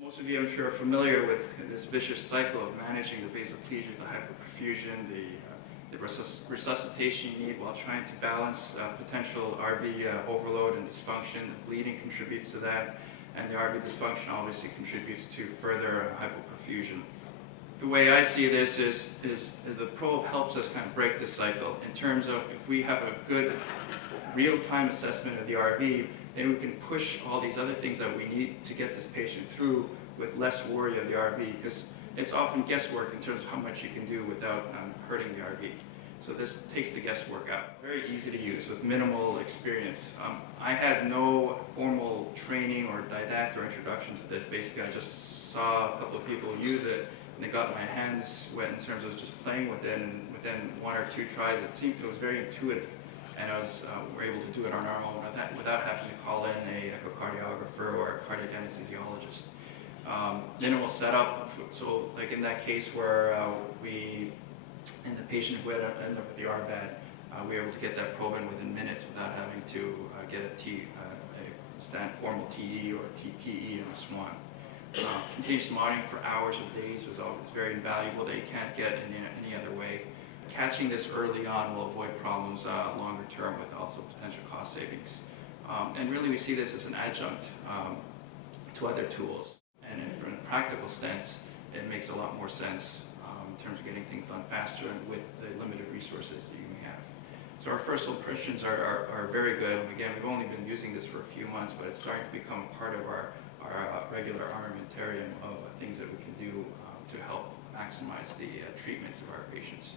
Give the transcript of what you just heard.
Most of you, I'm sure, are familiar with this vicious cycle of managing the vasoplegia, the hypoperfusion, the resuscitation you need while trying to balance potential RV overload and dysfunction. The bleeding contributes to that, and the RV dysfunction obviously contributes to further hypoperfusion. The way I see this is the probe helps us kind of break this cycle in terms of if we have a good real-time assessment of the RV, then we can push all these other things that we need to get this patient through with less worry of the RV, because it's often guesswork in terms of how much you can do without hurting the RV. So this takes the guesswork out. Very easy to use with minimal experience. I had no formal training or didactic or introduction to this. Basically, I just saw a couple of people use it, and it got my hands wet in terms of just playing with it, and within 1 or 2 tries, it was very intuitive. And we were able to do it on our own without having to call in an echocardiographer or a cardiac anesthesiologist. Minimal setup, so like in that case where and the patient who ended up with the RVAD, we were able to get that probe in within minutes without having to get a formal TE or TTE in a SWAN. Continuous monitoring for hours or days was always very invaluable that you can't get in any other way. Catching this early on will avoid problems longer term with also potential cost savings. And really we see this as an adjunct to other tools. And from a practical sense, it makes a lot more sense in terms of getting things done faster and with the limited resources that you may have. So our first impressions are very good. Again, we've only been using this for a few months, but it's starting to become part of our regular armamentarium of things that we can do to help maximize the treatment of our patients.